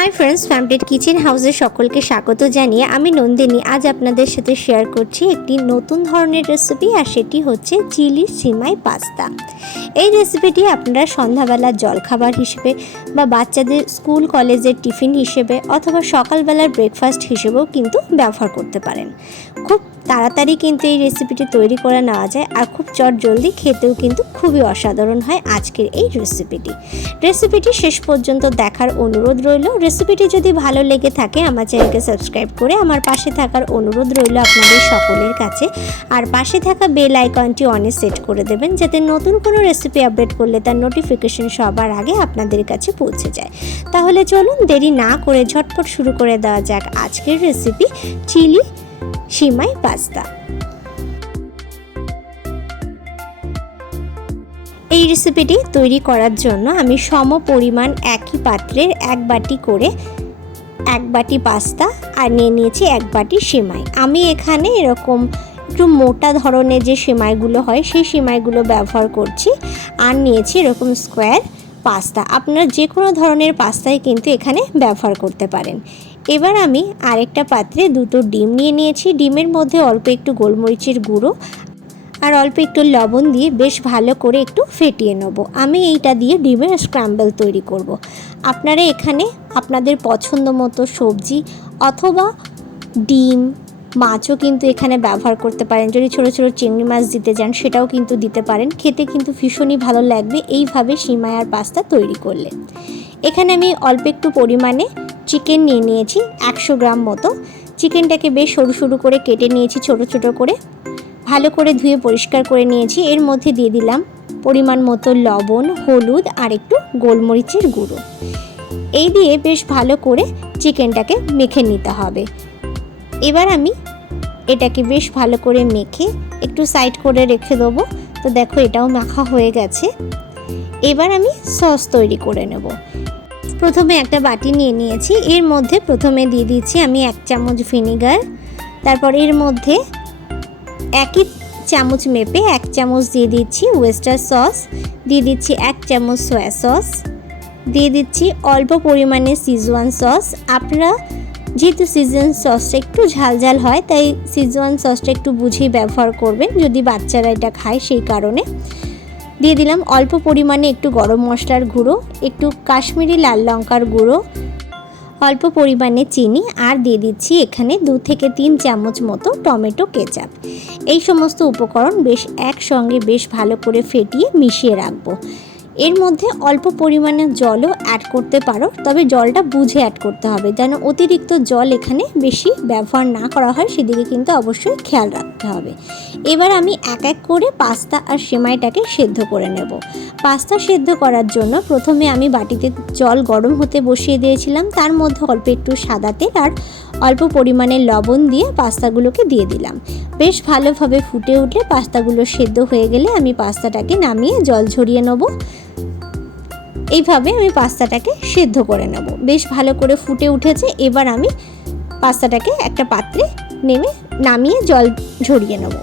Hi friends ফ্যামিলির kitchen হাউসে সকলকে স্বাগত জানিয়ে আমি নন্দিনী। আজ আপনাদের সাথে শেয়ার করছি একটি নতুন ধরনের রেসিপি আর সেটি হচ্ছে চিলি সিমাই পাস্তা। এই রেসিপিটি আপনারা সন্ধ্যাবেলার জলখাবার হিসেবে বা বাচ্চাদের স্কুল, কলেজের টিফিন হিসেবে অথবা সকালবেলার ব্রেকফাস্ট হিসেবেও কিন্তু ব্যবহার করতে পারেন। খুব তাড়াতাড়ি কিন্তু এই রেসিপিটি তৈরি করে নেওয়া যায় আর খুব চট জলদি খেতেও কিন্তু খুবই অসাধারণ হয় আজকের এই রেসিপিটি রেসিপিটি শেষ পর্যন্ত দেখার অনুরোধ রইল। রেসিপিটি যদি ভালো লেগে থাকে, আমার চ্যানেলকে সাবস্ক্রাইব করে আমার পাশে থাকার অনুরোধ রইল আপনাদের সকলের কাছে। আর পাশে থাকা বেল আইকনটি অনে সেট করে দেবেন, যাতে নতুন কোনো রেসিপি আপডেট করলে তার নোটিফিকেশন সবার আগে আপনাদের কাছে পৌঁছে যায়। তাহলে চলুন দেরি না করে ঝটপট শুরু করে দেওয়া যাক আজকের রেসিপি চিলি, সিমাই পাস্তা। এই রেসিপিটি তৈরি করার জন্য আমি সম পরিমাণ একই পাত্রের এক বাটি করে এক বাটি পাস্তা আর নিয়ে নিয়েছি এক বাটি সেমাই। আমি এখানে এরকম একটু মোটা ধরনের যে সেমাইগুলো হয়, সেই সেমাইগুলো ব্যবহার করছি আর নিয়েছি এরকম স্কোয়ার পাস্তা। আপনারা যে কোনো ধরনের পাস্তাই কিন্তু এখানে ব্যবহার করতে পারেন। এবার আমি আরেকটা পাত্রে দুটো ডিম নিয়ে নিয়েছি। ডিমের মধ্যে অল্প একটু গোলমরিচের গুঁড়ো আর অল্প একটু লবণ দিয়ে বেশ ভালো করে একটু ফেটিয়ে নেব। আমি এইটা দিয়ে ডিমের স্ক্র্যাম্বল তৈরি করব। আপনারা এখানে আপনাদের পছন্দ মতো সবজি অথবা ডিম, মাছও কিন্তু এখানে ব্যবহার করতে পারেন। যদি ছোটো ছোটো চিংড়ি মাছ দিতে যান, সেটাও কিন্তু দিতে পারেন। খেতে কিন্তু ভীষণই ভালো লাগবে। এইভাবে সিমাই আর পাস্তা তৈরি করলে। এখানে আমি অল্প একটু পরিমাণে চিকেন নিয়ে নিয়েছি। একশো গ্রাম মতো। চিকেনটাকে বেশ সরু সরু করে কেটে নিয়েছি, ছোট ছোট করে। ভালো করে ধুয়ে পরিষ্কার করে নিয়েছি। এর মধ্যে দিয়ে দিলাম পরিমাণ মতো লবণ, হলুদ আর একটু গোলমরিচের গুঁড়ো। এই দিয়ে বেশ ভালো করে চিকেনটাকে মেখে নিতে হবে। এবার আমি এটাকে বেশ ভালো করে মেখে একটু সাইড করে রেখে দেবো। তো দেখো এটাও মাখা হয়ে গেছে। এবার আমি সস তৈরি করে নেব। প্রথমে একটা বাটি নিয়ে নিয়েছি। এর মধ্যে প্রথমে দিয়ে দিচ্ছি আমি এক চামচ ভিনিগার। তারপর এর মধ্যে একই চামচ মেপে এক চামচ দিয়ে দিচ্ছি ওয়েস্টার সস দিয়ে দিচ্ছি এক চামচ সয়া সস দিয়ে দিচ্ছি অল্প পরিমাণে সিজওয়ান সস আপনারা যেহেতু সিজন সসটা একটু ঝাল ঝাল হয়, তাই সিজওয়ান সসটা একটু বুঝেই ব্যবহার করবেন যদি বাচ্চারা এটা খায় সেই কারণে। দিয়ে দিলাম অল্প পরিমাণে একটু গরম মশলার গুঁড়ো, একটু কাশ্মীরি লাল লঙ্কার গুঁড়ো অল্প পরিমাণে চিনি আর দিয়ে দিচ্ছি এখানে দু থেকে তিন চামচ মতো টমেটো কেচাপ। এই সমস্ত উপকরণ বেশ একসঙ্গে বেশ ভালো করে ফেটিয়ে মিশিয়ে রাখব। এর মধ্যে অল্প পরিমাণে জলও অ্যাড করতে পারো, তবে জলটা বুঝে অ্যাড করতে হবে যেন অতিরিক্ত জল এখানে বেশি ব্যবহার না করা হয়, সেদিকে কিন্তু অবশ্যই খেয়াল রাখতে হবে। এবার আমি এক এক করে পাস্তা আর সেমাইটাকে সেদ্ধ করে নেব। পাস্তা সেদ্ধ করার জন্য প্রথমে আমি বাটিতে জল গরম হতে বসিয়ে দিয়েছিলাম, তার মধ্যে অল্প একটু সাদা তেল আর অল্প পরিমাণে লবণ দিয়ে পাস্তাগুলোকে দিয়ে দিলাম। বেশ ভালোভাবে ফুটে উঠলে পাস্তাগুলো সেদ্ধ হয়ে গেলে আমি পাস্তাটাকে নামিয়ে জল ঝরিয়ে নেব। এইভাবে আমি পাস্তাটাকে সেদ্ধ করে নেব। বেশ ভালো করে ফুটে উঠেছে, এবার আমি পাস্তাটাকে একটা পাত্রে নেমে নামিয়ে জল ঝরিয়ে নেব।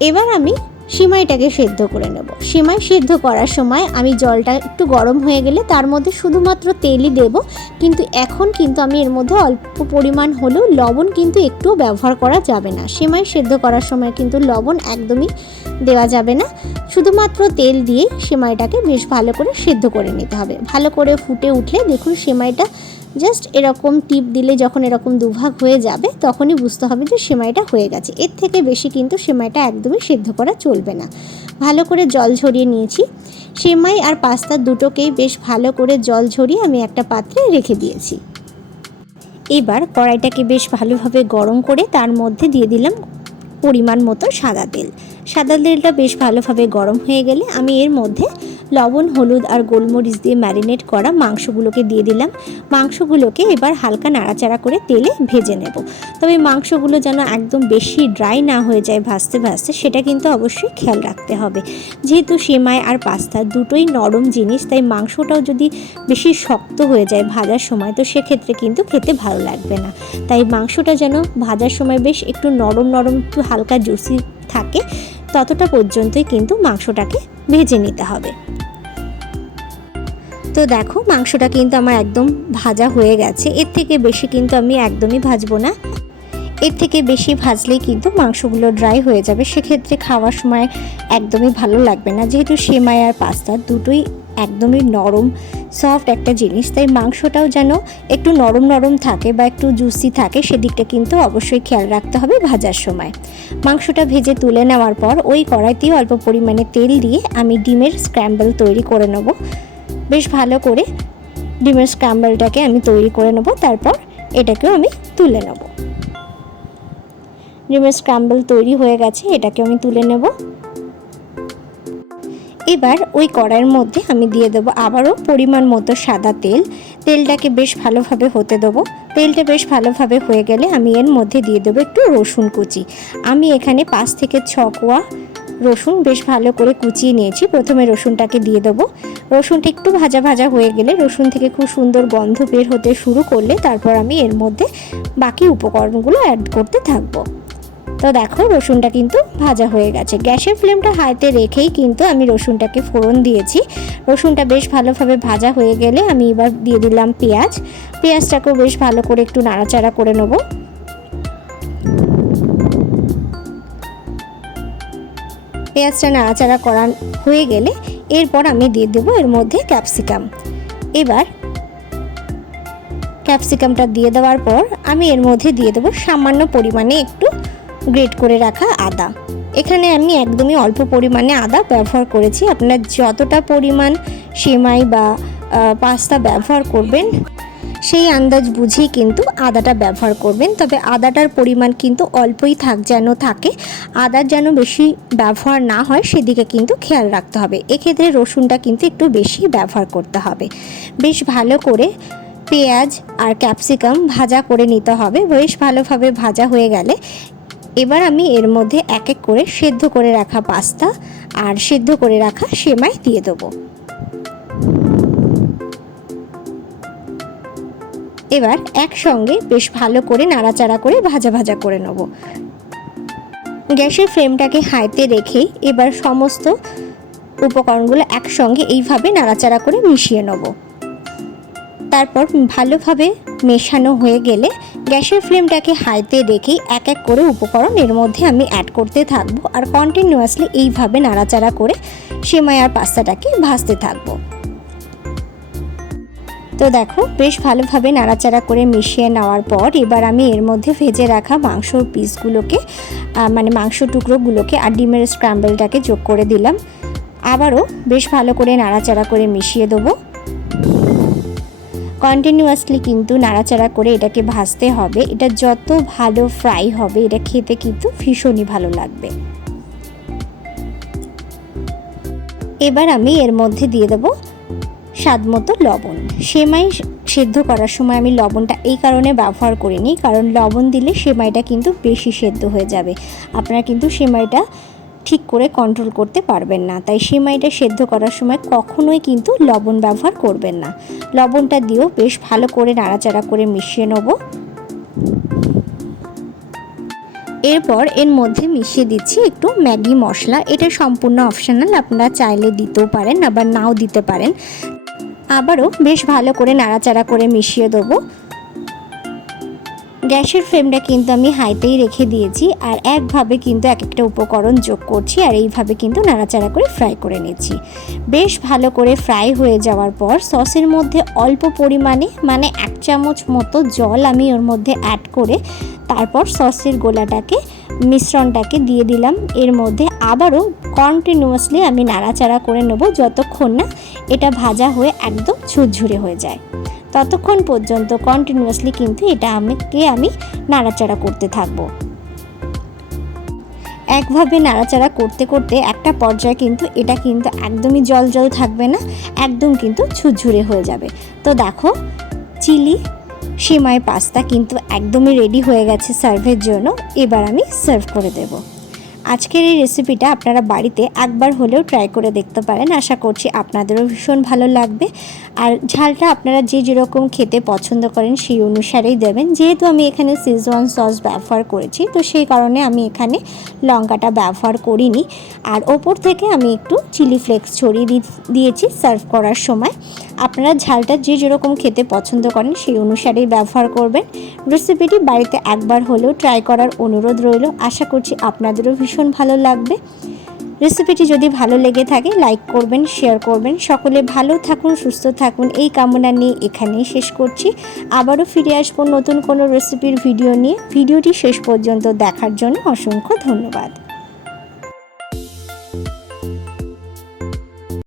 এবার আমি সিমাইটাকে সেদ্ধ করে নেব। সিমাই সেদ্ধ করার সময় আমি জলটা একটু গরম হয়ে গেলে তার মধ্যে শুধুমাত্র তেলই দেব। কিন্তু এখন কিন্তু আমি এর মধ্যে অল্প পরিমাণ হলেও লবণ কিন্তু একটুও ব্যবহার করা যাবে না। সিমাই সেদ্ধ করার সময় কিন্তু লবণ একদমই দেওয়া যাবে না। শুধুমাত্র তেল দিয়ে সেমাইটাকে বেশ ভালো করে সেদ্ধ করে নিতে হবে। ভালো করে ফুটে উঠলে দেখুন সেমাইটা জাস্ট এরকম টিপ দিলে যখন এরকম দুভাগ হয়ে যাবে, তখনই বুঝতে হবে যে সেমাইটা হয়ে গেছে। এর থেকে বেশি কিন্তু সেমাইটা একদমই সেদ্ধ করা চলবে না। ভালো করে জল ঝরিয়ে নিয়েছি। সেমাই আর পাস্তা দুটোকেই বেশ ভালো করে জল ঝরিয়ে আমি একটা পাত্রে রেখে দিয়েছি। এবার কড়াইটাকে বেশ ভালোভাবে গরম করে তার মধ্যে দিয়ে দিলাম পরিমাণ মতো সাদা তেল। সাদা তেলটা বেশ ভালোভাবে গরম হয়ে গেলে আমি এর মধ্যে লবণ, হলুদ আর গোলমরিচ দিয়ে ম্যারিনেট করা মাংসগুলোকে দিয়ে দিলাম। মাংসগুলোকে এবার হালকা নাড়াচাড়া করে তেলে ভেজে নেব। তবে মাংসগুলো যেন একদম বেশি ড্রাই না হয়ে যায় ভাজতে ভাজতে, সেটা কিন্তু অবশ্যই খেয়াল রাখতে হবে। যেহেতু সেমাই আর পাস্তা দুটোই নরম জিনিস, তাই মাংসটাও যদি বেশি শক্ত হয়ে যায় ভাজার সময়, তো সেক্ষেত্রে কিন্তু খেতে ভালো লাগবে না। তাই মাংসটা যেন ভাজার সময় বেশ একটু নরম নরম, একটু হালকা জুসি থাকে, ততটা পর্যন্তই কিন্তু মাংসটাকে ভেজে নিতে হবে। তো দেখো, মাংসটা কিন্তু আমার একদম ভাজা হয়ে গেছে। এর থেকে বেশি কিন্তু আমি একদমই ভাজবো না। এর থেকে বেশি ভাজলেই কিন্তু মাংসগুলো ড্রাই হয়ে যাবে। সেক্ষেত্রে খাওয়ার সময় একদমই ভালো লাগবে না। যেহেতু সেমাই আর পাস্তা দুটোই একদমই নরম সফট একটা জিনিস। তাই মাংসটাও যেন একটু নরম নরম থাকে বা একটু জুসি থাকে, সেদিকটা কিন্তু অবশ্যই খেয়াল রাখতে হবে ভাজার সময়। মাংসটা ভেজে তুলে নেওয়ার পর ওই কড়াইতেই অল্প পরিমাণে তেল দিয়ে আমি ডিমের স্ক্র্যাম্বল তৈরি করে নেব। বেশ ভালো করে ডিমের স্ক্র্যাম্বলটাকে আমি তৈরি করে নেব, তারপর এটাকেও আমি তুলে নেব। ডিমের স্ক্র্যাম্বল তৈরি হয়ে গেছে এটাকে আমি তুলে নেব। এবার ওই কড়াইয়ের মধ্যে আমি দিয়ে দেবো আবারও পরিমাণ মতো সাদা তেল। তেলটাকে বেশ ভালোভাবে হতে দেবো। তেলটা বেশ ভালোভাবে হয়ে গেলে আমি এর মধ্যে দিয়ে দেবো একটু রসুন কুচি। আমি এখানে পাঁচ থেকে ছ কোয়া রসুন বেশ ভালো করে কুচিয়ে নিয়েছি। প্রথমে রসুনটাকে দিয়ে দেবো। রসুনটা একটু ভাজা ভাজা হয়ে গেলে রসুন থেকে খুব সুন্দর গন্ধ বের হতে শুরু করলে তারপর আমি এর মধ্যে বাকি উপকরণগুলো অ্যাড করতে থাকব। তো দেখো, রসুনটা কিন্তু ভাজা হয়ে গেছে। গ্যাসের ফ্লেমটা হাইতে রেখেই কিন্তু আমি রসুনটাকে ফোড়ন দিয়েছি। রসুনটা বেশ ভালোভাবে ভাজা হয়ে গেলে আমি এবার দিয়ে দিলাম পেঁয়াজ। পেঁয়াজটাকেও বেশ ভালো করে একটু নাড়াচাড়া করে নেব। পেঁয়াজটা নাড়াচাড়া করা হয়ে গেলে এরপর আমি দিয়ে দেবো এর মধ্যে ক্যাপসিকাম। এবার ক্যাপসিকামটা দিয়ে দেওয়ার পর আমি এর মধ্যে দিয়ে দেবো সামান্য পরিমাণে একটু গ্রেট করে রাখা আদা। এখানে আমি একদমই অল্প পরিমাণে আদা ব্যবহার করেছি। আপনার যতটা পরিমাণ সেমাই বা পাস্তা ব্যবহার করবেন সেই আন্দাজ বুঝেই কিন্তু আদাটা ব্যবহার করবেন। তবে আদাটার পরিমাণ কিন্তু অল্পই থাক যেন থাকে। আদার যেন বেশি ব্যবহার না হয়, সেদিকে কিন্তু খেয়াল রাখতে হবে। এক্ষেত্রে রসুনটা কিন্তু একটু বেশি ব্যবহার করতে হবে। বেশ ভালো করে পেঁয়াজ আর ক্যাপসিকাম ভাজা করে নিতে হবে। বেশ ভালোভাবে ভাজা হয়ে গেলে এবার আমি এর মধ্যে এক এক করে সেদ্ধ করে রাখা পাস্তা আর সেদ্ধ করে রাখা সেমাই দিয়ে দেবো। এবার একসঙ্গে বেশ ভালো করে নাড়াচাড়া করে ভাজা ভাজা করে নেব। গ্যাসের ফ্লেমটাকে হাইতে রেখেই এবার সমস্ত উপকরণগুলো একসঙ্গে এইভাবে নাড়াচাড়া করে মিশিয়ে নেব। তারপর ভালোভাবে মেশানো হয়ে গেলে গ্যাসের ফ্লেমটাকে হাইতে রেখেই এক এক করে উপকরণ এর মধ্যে আমি অ্যাড করতে থাকব আর কন্টিনিউয়াসলি এইভাবে নাড়াচাড়া করে সেমাই আর পাস্তাটাকে ভাজতে থাকব। তো দেখো, বেশ ভালোভাবে নাড়াচাড়া করে মিশিয়ে নেওয়ার পর এবার আমি এর মধ্যে ভেজে রাখা মাংসর পিসগুলোকে মানে মাংস টুকরোগুলোকে আর ডিমের স্ক্র্যাম্বলটাকে যোগ করে দিলাম। আবারও বেশ ভালো করে নাড়াচাড়া করে মিশিয়ে দেবো। কন্টিনিউয়াসলি কিন্তু নাড়াচাড়া করে এটাকে ভাজতে হবে। এটা যত ভালো ফ্রাই হবে, এটা খেতে কিন্তু ভীষণই ভালো লাগবে। এবার আমি এর মধ্যে দিয়ে দেবো স্বাদ মতো লবণ। সেমাই সেদ্ধ করার সময় আমি লবণটা এই কারণে ব্যবহার করিনি, কারণ লবণ দিলে সেমাইটা কিন্তু বেশি সেদ্ধ হয়ে যাবে। আপনারা কিন্তু সেমাইটা ঠিক করে কন্ট্রোল করতে পারবেন না। তাই সেমাইটা সেদ্ধ করার সময় কখনোই কিন্তু লবণ ব্যবহার করবেন না। লবণটা দিয়েও বেশ ভালো করে নাড়াচাড়া করে মিশিয়ে নেব। এরপর এর মধ্যে মিশিয়ে দিচ্ছি একটু ম্যাগি মশলা। এটা সম্পূর্ণ অপশনাল আপনারা চাইলে দিতেও পারেন, আবার নাও দিতে পারেন। আবারও বেশ ভালো করে নাড়াচাড়া করে মিশিয়ে দেবো। গ্যাসের ফ্লেমটা কিন্তু আমি হাইতেই রেখে দিয়েছি আর একভাবে কিন্তু এক একটা উপকরণ যোগ করছি আর এইভাবে কিন্তু নাড়াচাড়া করে ফ্রাই করে নিচ্ছি। বেশ ভালো করে ফ্রাই হয়ে যাওয়ার পর সসের মধ্যে অল্প পরিমাণে মানে এক চামচ মতো জল আমি ওর মধ্যে অ্যাড করে তারপর সসের গোলাটাকে, মিশ্রণটাকে দিয়ে দিলাম। এর মধ্যে আবারও কন্টিনিউয়াসলি আমি নাড়াচাড়া করে নেব যতক্ষণ না এটা ভাজা হয়ে একদম ঝুরঝুরে হয়ে যায়। ততক্ষণ পর্যন্ত কন্টিনিউয়াসলি কিন্তু এটা আমাকে আমি নাড়াচাড়া করতে থাকব। একভাবে নাড়াচাড়া করতে করতে একটা পর্যায়ে কিন্তু এটা কিন্তু একদমই জল জল থাকবে না, একদম কিন্তু ঝুরঝুরে হয়ে যাবে। তো দেখো, চিলি, সিমাই পাস্তা কিন্তু একদমই রেডি হয়ে গেছে সার্ভের জন্য। এবার আমি সার্ভ করে দেবো। আজকের এই রেসিপিটা আপনারা বাড়িতে একবার হলেও ট্রাই করে দেখতে পারেন। আশা করছি আপনাদেরও ভীষণ ভালো লাগবে। আর ঝালটা আপনারা যে যেরকম খেতে পছন্দ করেন সেই অনুসারেই দেবেন। যেহেতু আমি এখানে সিজওয়ান সস ব্যবহার করেছি, তো সেই কারণে আমি এখানে লঙ্কাটা ব্যবহার করিনি। আর ওপর থেকে আমি একটু চিলি ফ্লেক্স ছড়িয়ে দিয়েছি সার্ভ করার সময়। আপনারা ঝালটা যে যেরকম খেতে পছন্দ করেন সেই অনুসারেই ব্যবহার করবেন। রেসিপিটি বাড়িতে একবার হলেও ট্রাই করার অনুরোধ রইল। আশা করছি আপনাদেরও ভীষণ ভালো লাগবে। রেসিপিটি যদি ভালো লেগে থাকে লাইক করবেন শেয়ার করবেন। সকলে ভালো থাকুন, সুস্থ থাকুন। এই কামনা নিয়ে এখানেই শেষ করছি। আবারও ফিরে আসব নতুন কোনো রেসিপির ভিডিও নিয়ে। ভিডিওটি শেষ পর্যন্ত দেখার জন্য অসংখ্য ধন্যবাদ।